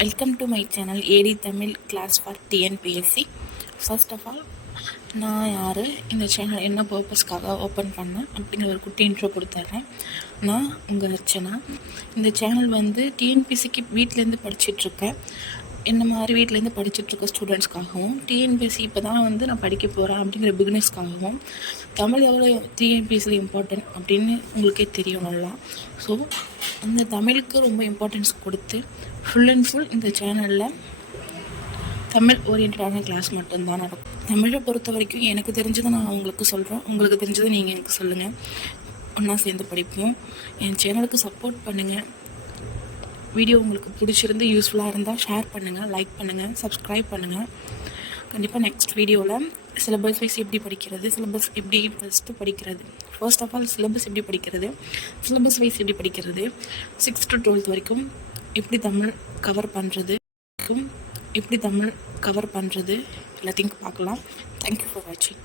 Welcome to my channel AD Tamil class for TNPSC. First of all நான் யார், இந்த channel என்ன பர்பஸ்க்காக ஓப்பன் பண்ணேன் அப்படிங்கிற ஒரு குட்டி இன்ட்ரோ கொடுத்துட்றேன். நான் உங்கள் ரச்சனா. இந்த சேனல் வந்து டிஎன்பிஎஸ்சிக்கு வீட்டிலேருந்து படிச்சிட்ருக்கேன். என்ன மாதிரி வீட்டிலேருந்து படிச்சுட்ருக்க ஸ்டூடெண்ட்ஸ்க்காகவும், டிஎன்பிஎஸ்சி இப்போ தான் வந்து நான் படிக்க போகிறேன் அப்படிங்கிற பிகினர்ஸ்க்காகவும், தமிழ் எவ்வளோ டிஎன்பிஎஸ்சியில் இம்பார்ட்டன்ட் அப்படின்னு உங்களுக்கே தெரியும் நல்லா. ஸோ அந்த தமிழுக்கு ரொம்ப இம்பார்ட்டன்ஸ் கொடுத்து ஃபுல் அண்ட் ஃபுல் இந்த சேனலில் தமிழ் ஓரியன்டான கிளாஸ் மட்டும்தான் நடக்கும். தமிழை பொறுத்த வரைக்கும் எனக்கு தெரிஞ்சதை நான் உங்களுக்கு சொல்கிறேன், உங்களுக்கு தெரிஞ்சதை நீங்கள் எனக்கு சொல்லுங்கள், ஒன்றா சேர்ந்து படிப்போம். என் சேனலுக்கு சப்போர்ட் பண்ணுங்கள். வீடியோ உங்களுக்கு பிடிச்சிருந்து யூஸ்ஃபுல்லாக இருந்தால் ஷேர் பண்ணுங்கள், லைக் பண்ணுங்கள், சப்ஸ்கிரைப் பண்ணுங்கள். கண்டிப்பாக நெக்ஸ்ட் வீடியோவில் சிலபஸ் வைஸ் எப்படி படிக்கிறது, சிலபஸ் எப்படி ஃபர்ஸ்ட் ஆஃப் ஆல் சிலபஸ் எப்படி படிக்கிறது, சிலபஸ் வைஸ் எப்படி படிக்கிறது, 6th to 12th வரைக்கும் எப்படி தமிழ் கவர் பண்ணுறது எல்லாத்தையும் பார்க்கலாம். தேங்க்யூ ஃபார் வாட்சிங்.